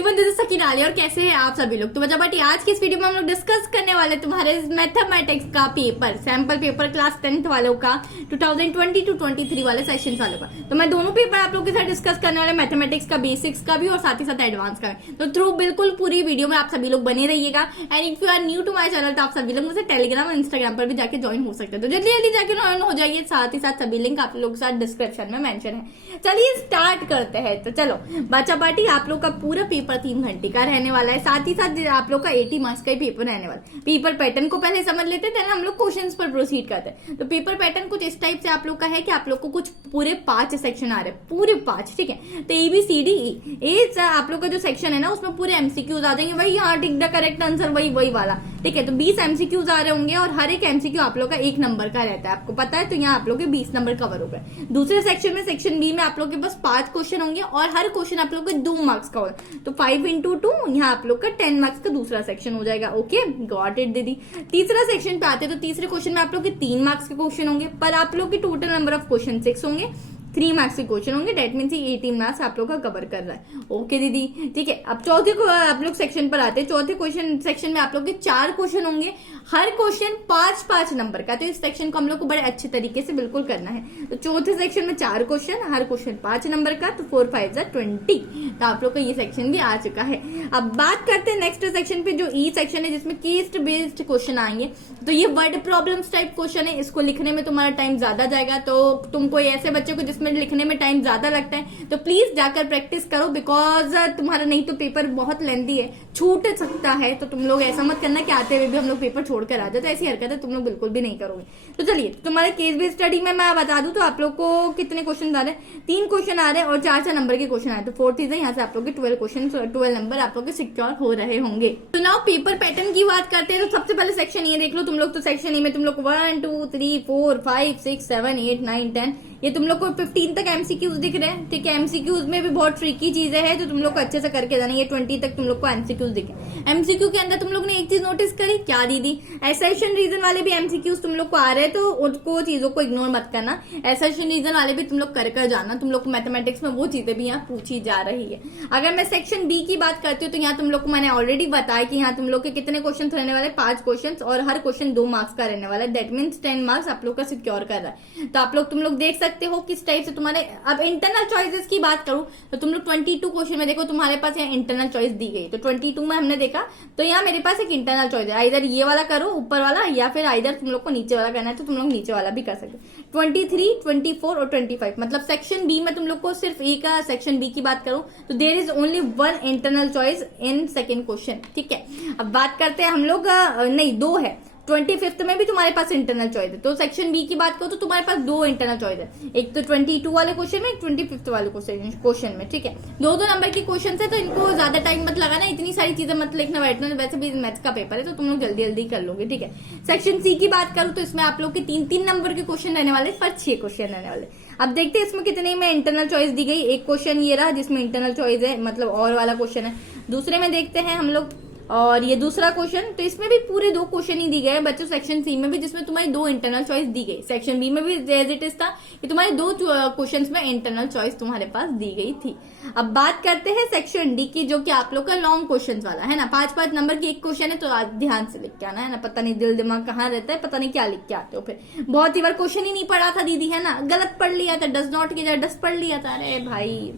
Everyone, this is Sakina Alia और कैसे हैं आप सभी लोग। तो बच्चा बाटी आज की इस वीडियो में हम लोग डिस्कस करने वाले तुम्हारे मैथमेटिक्स का paper, sample paper class 10th वालों का 2020 टू 23 वाले सेशन वालों का। तो मैं दोनों पेपर आप लोगों के साथ डिस्कस करने वाले, मैथमेटिक्स का बेसिक्स का भी और साथ ही साथ एडवांस का भी। तो थ्रू बिल्कुल पूरी वीडियो में आप सभी लोग बने रहिएगा। And if you are new to my channel तो आप सभी लोग मुझे टेलीग्राम और इंस्टाग्राम पर भी जाके ज्वाइन हो सकते हैं। तो जल्दी जल्दी जाके ज्वाइन हो जाइए, साथ ही साथ सभी लिंक आप लोग के साथ डिस्क्रिप्शन में मेंशन है। चलिए स्टार्ट करते हैं। तो चलो बच्चा पार्टी, आप लोग का पूरा पेपर 3 घंटे का रहने वाला है, साथ ही साथ आप लोग का 80 मार्क्स का ही पेपर रहने वाला है। पेपर पैटर्न को पहले समझ लेते हैं, हम लोग क्वेश्चंस पर प्रोसीड करते हैं। तो पेपर पैटर्न कुछ इस टाइप से आप लोग का है कि आप लोग को कुछ पूरे 5 सेक्शन आ रहे हैं, पूरे 5, ठीक है। तो ABCDE आप लोग का जो सेक्शन है ना, उसमें पूरे एमसीक्यूज आ जाएंगे, वही यहाँ टिक द करेक्ट आंसर वही वाला, ठीक है। तो 20 एमसीक्यूज आ रहे होंगे और हर एक एमसीक्यू आप लोग का 1 नंबर का रहता है, आपको पता है। तो यहाँ आप लोग के 20 नंबर कवर हो गए। दूसरे सेक्शन में, सेक्शन बी में आप लोग के पास 5 क्वेश्चन होंगे और हर क्वेश्चन आप लोग के 2 मार्क्स का होगा। तो 5 into 2 यहाँ आप लोग का 10 मार्क्स का दूसरा सेक्शन हो जाएगा। ओके, गॉट इट दीदी। तीसरा सेक्शन पे आते हैं। तो तीसरे क्वेश्चन में आप लोग के 3 मार्क्स के क्वेश्चन होंगे, पर आप लोग के टोटल नंबर ऑफ क्वेश्चन 6 होंगे, 3 मार्क्स के क्वेश्चन होंगे। डेट मीन्स 18 मार्क्स आप लोग का कवर कर रहा है। ओके दीदी, ठीक है। अब चौथे को आप लोग सेक्शन पर आते हैं। चौथे क्वेश्चन सेक्शन में आप लोग के 4 क्वेश्चन होंगे, हर क्वेश्चन 5-5 नंबर का। तो इस सेक्शन को हम लोग को बड़े अच्छे तरीके से बिल्कुल करना है। तो चौथे सेक्शन में 4 क्वेश्चन, हर क्वेश्चन 5 नंबर का, तो 4 5 20। तो आप लोग का ये सेक्शन भी आ चुका है। अब बात करते हैं नेक्स्ट सेक्शन पे, जो ई सेक्शन है, जिसमें केस बेस्ड क्वेश्चन आएंगे। तो ये वर्ड प्रॉब्लम्स टाइप क्वेश्चन है, इसको लिखने में तुम्हारा टाइम ज्यादा जाएगा। तो तुमको ऐसे बच्चों को जिसमें लिखने में टाइम ज्यादा लगता है, तो प्लीज जाकर प्रैक्टिस करो, बिकॉज तुम्हारा नहीं तो पेपर बहुत लेंथी है, छूट सकता है। तो तुम लोग ऐसा मत करना कि आते हुए भी हम लोग पेपर छोड़ कर आ जाते, ऐसी हरकत है तुम लोग बिल्कुल भी नहीं करोगे। तो चलिए, तुम्हारे केस बेस्ड स्टडी में मैं बता दूं तो आप लोग को कितने क्वेश्चन आ रहे हैं, 3 क्वेश्चन आ रहे हैं और 4 नंबर के क्वेश्चन आए। तो 4 चीजें यहाँ से आप लोग के 12 क्वेश्चन, 12 नंबर आप लोग के सिक्योर हो रहे होंगे। तो नाउ पेपर पैटर्न की बात करते हैं। तो सबसे पहले सेक्शन ये देख लो तुम लोग। तो सेक्शन ए में तुम लोग को 1 2 3 4 5 6 7 8 9 10, ये तुम लोग को 15 तक एमसीक्यूज दिख रहे हैं, ठीक है। एमसीक्यूज में भी बहुत ट्रिकी चीजें हैं, तो तुम लोग को अच्छे से करके जाना। ये 20 तक तुम लोग को एमसीक्यूज दिखे। एमसीक्यू के अंदर तुम लोग ने एक चीज नोटिस करी क्या दीदी, एसेशन रीजन वाले भी एमसीक्यूज तुम लोग को आ रहे हैं, तो उनको चीजों को इग्नोर मत करना। एसेशन रीजन वाले भी तुम लोग कर जाना, तुम लोग को मैथमेटिक्स में वो चीजें भी यहाँ पूछी जा रही है। अगर मैं सेक्शन बी की बात करती हूँ, तो यहाँ तुम लोग को मैंने ऑलरेडी बताया कि यहाँ तुम लोग के कितने क्वेश्चन रहने वाले, 5 क्वेश्चन और हर क्वेश्चन 2 मार्क्स का रहने वाला है। दैट मीन्स 10 मार्क्स आप लोग का सिक्योर कर रहा है। तो आप लोग तुम लोग देख सकते हो किस टाइप से तुम्हारे। अब इंटरनल चॉइसेस की बात करूं तो तुम लोग 22 क्वेश्चन में देखो, तुम्हारे पास यहाँ इंटरनल चॉइस दी गई। तो 22 में हमने देखा, तो यहाँ मेरे पास एक इंटरनल चॉइस है, आइदर ये वाला करो ऊपर वाला, या फिर आइदर तुम लोग को नीचे वाला करना है तो तुम लोग नीचे वाला भी कर सकते हो। 23, 24 और 25, मतलब सेक्शन बी में तुम लोग को सिर्फ एक, सेक्शन बी की बात करूं तो there is only 1 internal choice in second question, ठीक है। अब बात करते हैं हम लोग, नहीं 2 है। 25th में भी तुम्हारे पास इंटरनल चॉइस है। तो सेक्शन बी की बात करो तो तुम्हारे पास 2 इंटरनल चॉइस है, एक तो 22 वाले क्वेश्चन में, एक 25th वाले क्वेश्चन में, ठीक है। 2 नंबर के क्वेश्चन है, तो इनको ज्यादा टाइम मत लगाना, इतनी सारी चीजें मत लिखना बैठना, वैसे भी मैथ्स का पेपर है तो तुम लोग जल्दी जल्दी कर लोगे, ठीक है। सेक्शन सी की बात करूं तो इसमें आप लोग के 3 नंबर के क्वेश्चन रहने वाले, पर 6 क्वेश्चन रहने वाले। अब देखते हैं इसमें कितने में इंटरनल चॉइस दी गई। एक क्वेश्चन ये रहा जिसमें इंटरनल चॉइस है, मतलब और वाला क्वेश्चन है। दूसरे में देखते हैं हम लोग, और ये दूसरा क्वेश्चन, तो इसमें भी पूरे 2 क्वेश्चन ही दी गए बच्चों। सेक्शन सी में भी, जिसमें तुम्हारी 2 इंटरनल चॉइस दी गई। सेक्शन बी में भी एज इट इज था कि तुम्हारे 2 क्वेश्चंस में इंटरनल चॉइस तुम्हारे पास दी गई थी। अब बात करते हैं सेक्शन डी की, जो कि आप लोग का लॉन्ग क्वेश्चन वाला है ना। 5-5 नंबर की एक क्वेश्चन है, तो ध्यान से लिख के आना है ना। पता नहीं दिल दिमाग कहाँ रहता है, पता नहीं क्या लिख के आते हो। फिर बहुत ही बार क्वेश्चन ही नहीं पढ़ा था दीदी, है ना, गलत पढ़ लिया था, डज नॉट की जगह डस पढ़ लिया था। अरे भाई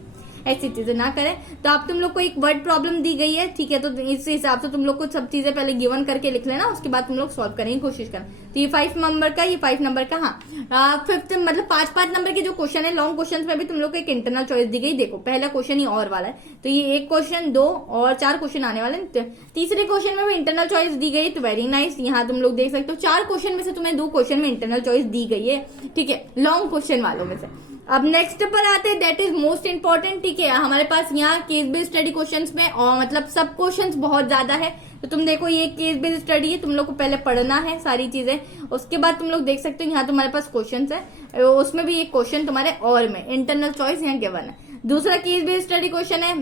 ऐसी चीजें ना करें। तो आप तुम लोग को एक वर्ड प्रॉब्लम दी गई है, ठीक है। तो इस हिसाब से तुम लोग को सब चीजें पहले गिवन करके लिख लेना, उसके बाद तुम लोग सॉल्व करने की कोशिश करना। तो ये 5 नंबर का, ये 5 नंबर का, हाँ 5th मतलब 5-5 नंबर के जो क्वेश्चन है लॉन्ग क्वेश्चन में भी तुम लोग को एक इंटरनल चॉइस दी गई। देखो पहला क्वेश्चन ही और वाला है, तो ये 1 क्वेश्चन, 2 और 4 क्वेश्चन आने वाले। तीसरे क्वेश्चन में भी इंटरनल चॉइस दी गई, तो वेरी नाइस। यहाँ तुम लोग देख सकते हो 4 क्वेश्चन में से तुम्हें 2 क्वेश्चन में इंटरनल चॉइस दी गई है, ठीक है, लॉन्ग क्वेश्चन वालों में से। अब नेक्स्ट पर आते हैं, दैट इज मोस्ट इंपॉर्टेंट, ठीक है। हमारे पास यहाँ केस बेस्ड स्टडी क्वेश्चंस में, और मतलब सब क्वेश्चंस बहुत ज्यादा है। तो तुम देखो ये केस बेस्ड स्टडी है, तुम लोग को पहले पढ़ना है सारी चीजें, उसके बाद तुम लोग देख सकते हो यहाँ तुम्हारे पास क्वेश्चंस है, उसमें भी एक क्वेश्चन तुम्हारे और में इंटरनल चॉइस यहाँ गिवन है। दूसरा केस बेस्ड स्टडी क्वेश्चन है,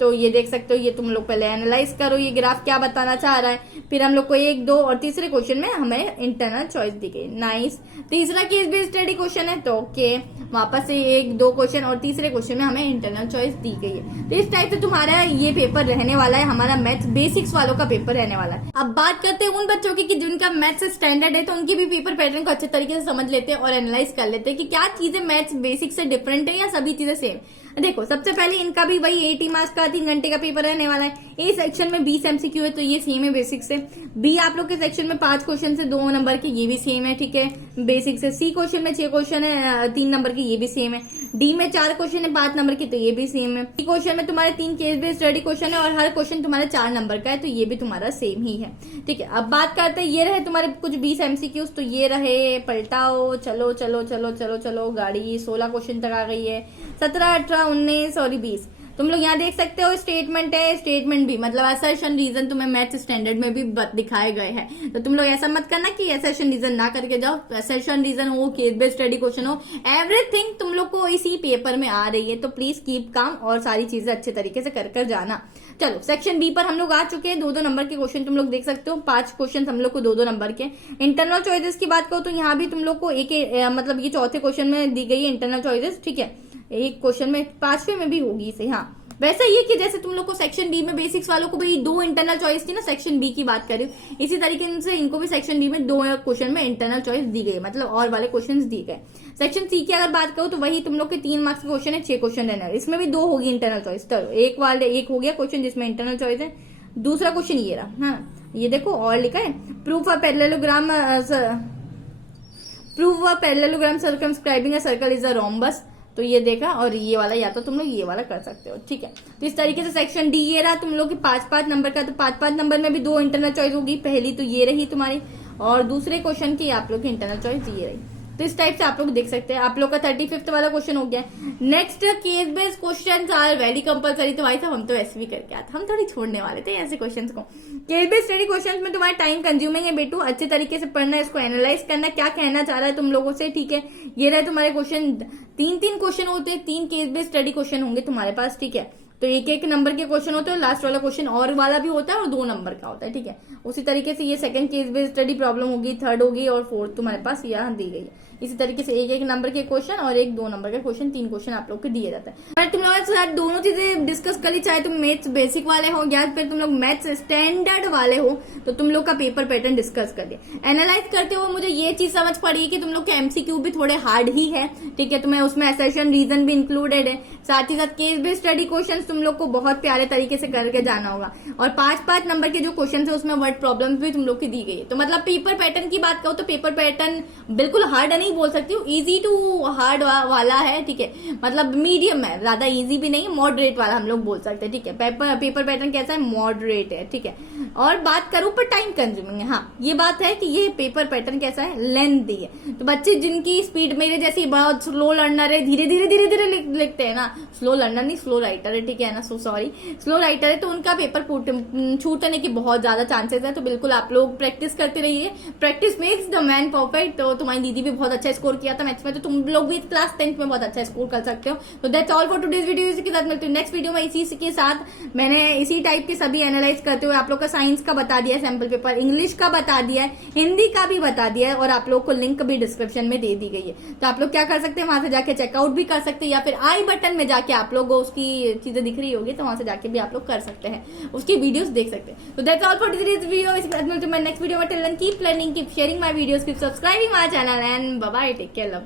तो ये देख सकते हो, ये तुम लोग पहले एनालाइज करो ये ग्राफ क्या बताना चाह रहा है। फिर हम लोग को 1, 2 और तीसरे क्वेश्चन में हमें इंटरनल चॉइस दी गई। नाइस। तीसरा केस बेस्ड स्टडी क्वेश्चन है, तो ओके वापस से 1, 2 क्वेश्चन और तीसरे क्वेश्चन में हमें इंटरनल चॉइस दी गई है। तो इस टाइप से तुम्हारा ये पेपर रहने वाला है, हमारा मैथ्स बेसिक्स वालों का पेपर रहने वाला है। अब बात करते हैं उन बच्चों की कि जिनका मैथ्स स्टैंडर्ड है, तो उनके भी पेपर पैटर्न को अच्छे तरीके से समझ लेते हैं और एनालाइज कर लेते हैं कि क्या चीजें मैथ्स बेसिक से डिफरेंट है या सभी चीजें सेम। देखो सबसे पहले इनका भी वही 80 मार्क्स का 3 घंटे का पेपर रहने वाला है। ए सेक्शन में 20 एमसीक्यू है, तो ये सेम है बेसिक से। बी आप लोग के सेक्शन में 5 क्वेश्चन से 2 नंबर के, ये भी सेम है, ठीक है, बेसिक से। सी क्वेश्चन में 6 क्वेश्चन है 3 नंबर के, ये भी सेम है। डी में 4 क्वेश्चन है 5 नंबर के, तो ये भी सेम है। सी क्वेश्चन में तुम्हारे 3 केस बेस्ड स्टडी क्वेश्चन है और हर क्वेश्चन तुम्हारा 4 नंबर का है, तो ये भी तुम्हारा सेम ही है, ठीक है। अब बात करते हैं, ये रहे तुम्हारे कुछ 20 एमसीक्यूज, तो ये रहे, पलटाओ, चलो चलो चलो चलो चलो गाड़ी 16 क्वेश्चन तक आ गई है। 17, 18, 19 और 20 तुम लोग यहाँ देख सकते हो। स्टेटमेंट है, स्टेटमेंट भी मतलब असर्शन रीजन तुम्हें मैथ स्टैंडर्ड में भी दिखाए गए हैं, तो तुम लोग ऐसा मत करना कि असर्शन रीजन ना करके जाओ। असर्शन रीजन हो, केस बेस्ड स्टडी क्वेश्चन हो, एवरीथिंग तुम लोग को इसी पेपर में आ रही है, तो प्लीज कीप काम और सारी चीजें अच्छे तरीके से कर जाना। चलो सेक्शन बी पर हम लोग आ चुके हैं। 2-2 नंबर के क्वेश्चन तुम लोग देख सकते हो, 5 क्वेश्चन हम लोग को 2-2 नंबर के। इंटरनल चॉइसेस की बात करो तो यहाँ भी तुम लोग को एक मतलब ये चौथे क्वेश्चन में दी गई है इंटरनल चॉइसेस, ठीक है। एक क्वेश्चन में 5वें में भी होगी इसे, हाँ। वैसे ये कि जैसे तुम लोग को सेक्शन बी में बेसिक्स वालों को भी 2 इंटरनल चॉइस थी ना, सेक्शन बी की बात कर रही हूँ, इसी तरीके से इनको भी सेक्शन बी में 2 क्वेश्चन में इंटरनल चॉइस दी गई, मतलब और वाले क्वेश्चन दिए गए। सेक्शन सी की अगर बात करूँ तो वही तुम लोग के 3 मार्क्स के क्वेश्चन है, 6 क्वेश्चन रहना है, इसमें भी 2 होगी इंटरनल चॉइस। चलो एक हो गया क्वेश्चन जिसमें इंटरनल चॉइस है। दूसरा क्वेश्चन ये रहा, हाँ ये देखो और लिखा है, proof of parallelogram circumscribing a circle is a rhombus, तो ये देखा। और ये वाला या तो तुम लोग ये वाला कर सकते हो, ठीक है। तो इस तरीके से सेक्शन डी ये रहा तुम लोग की 5-5 नंबर का, तो 5-5 नंबर में भी 2 इंटरनल चॉइस होगी। पहली तो ये रही तुम्हारी, और दूसरे क्वेश्चन की आप लोग की इंटरनल चॉइस ये रही। तो इस टाइप से आप लोग देख सकते हैं। आप लोग का 35th वाला क्वेश्चन हो गया। Next case based question are very compulsory, तो भाई साहब हम तो ऐसे भी करके आते, हम थोड़ी छोड़ने वाले थे ऐसे क्वेश्चंस को। केस बेस्ड स्टडी क्वेश्चंस में तुम्हारा टाइम कंज्यूमिंग है बेटू, अच्छे तरीके से पढ़ना है, इसको एनालाइज करना क्या कहना चाह रहा है तुम लोगों से, ठीक है। ये रहे तुम्हारे क्वेश्चन, 3-3 क्वेश्चन होते हैं, 3 केस बेस्ड स्टडी क्वेश्चन होंगे तुम्हारे पास, ठीक है। तो 1-1 नंबर के क्वेश्चन होते हैं, लास्ट वाला क्वेश्चन और वाला भी होता है और 2 नंबर का होता है, ठीक है। उसी तरीके से ये second case based study problem होगी, थर्ड होगी और फोर्थ तुम्हारे पास यहाँ दी गई है। इसी तरीके से 1-1 नंबर के क्वेश्चन और 1-2 नंबर के क्वेश्चन, 3 क्वेश्चन आप लोग को दिए जाता है। और तुम लोगों के साथ दोनों चीजें डिस्कस कर ली, चाहे तुम मैथ्स बेसिक वाले हो या फिर तुम लोग मैथ्स स्टैंडर्ड वाले हो, तो तुम लोग का पेपर पैटर्न डिस्कस कर लिया। एनालाइज करते हुए मुझे ये चीज समझ पड़ी कि तुम लोग के एमसीक्यू भी थोड़े हार्ड ही है, ठीक है। तुम्हें उसमें असर्शन रीजन भी इंक्लूडेड है, साथ ही साथ केस बेस्ड स्टडी क्वेश्चन तुम लोग को बहुत प्यारे तरीके से करके जाना होगा। और 5-5 नंबर के जो क्वेश्चन है उसमें वर्ड प्रॉब्लम भी तुम लोग की दी गई है। तो मतलब पेपर पैटर्न की बात करो तो पेपर पैटर्न बिल्कुल हार्ड नहीं बोल सकती हूँ, इजी टू हार्ड वाला है, ठीक है। मतलब मीडियम है, ज्यादा इजी भी नहीं, मॉडरेट वाला हम लोग बोल सकते हैं, ठीक है। पेपर पैटर्न कैसा है, मॉडरेट है, ठीक है। और बात करूं पर टाइम कंज्यूमिंग है, हाँ ये बात है कि ये पेपर पैटर्न कैसा है, लेंथी है। तो बच्चे जिनकी स्पीड मेरे जैसी बहुत स्लो लर्नर है, धीरे धीरे लिखते हैं ना, स्लो लर्नर नहीं स्लो राइटर है, ठीक है ना, सो सॉरी, स्लो राइटर है, तो उनका पेपर छूटने की बहुत ज्यादा चांसेस है। तो बिल्कुल आप लोग प्रैक्टिस करते रहिए, practice makes the man perfect. तो तुम्हारी दीदी भी बहुत अच्छा स्कोर किया था मैथ्स में, तो तुम लोग भी क्लास 10th में बहुत अच्छा स्कोर कर सकते हो। तो that's all for today's video. इसी के साथ मिलते हैं नेक्स्ट वीडियो में। इसी के साथ मैंने इसी टाइप के सभी एनालाइज करते हुए आप लोग का साइंस का बता दिया सैंपल पेपर, इंग्लिश का बता दिया है, हिंदी का भी बता दिया है, और आप लोग को लिंक भी डिस्क्रिप्शन में दे दी गई है। तो आप लोग क्या कर सकते हैं, वहां से जाके चेकआउट भी कर सकते हैं, या फिर आई बटन में जाके आप लोग उसकी चीजें दिख रही होगी, तो वहां से जाके भी आप लोग कर सकते हैं, उसकी वीडियोस देख सकते हैं। तो that's all for today's video. इसके बाद मिलते हैं नेक्स्ट वीडियो में। Till then keep learning, keep sharing my videos, keep subscribing my channel and bye bye, take care, love.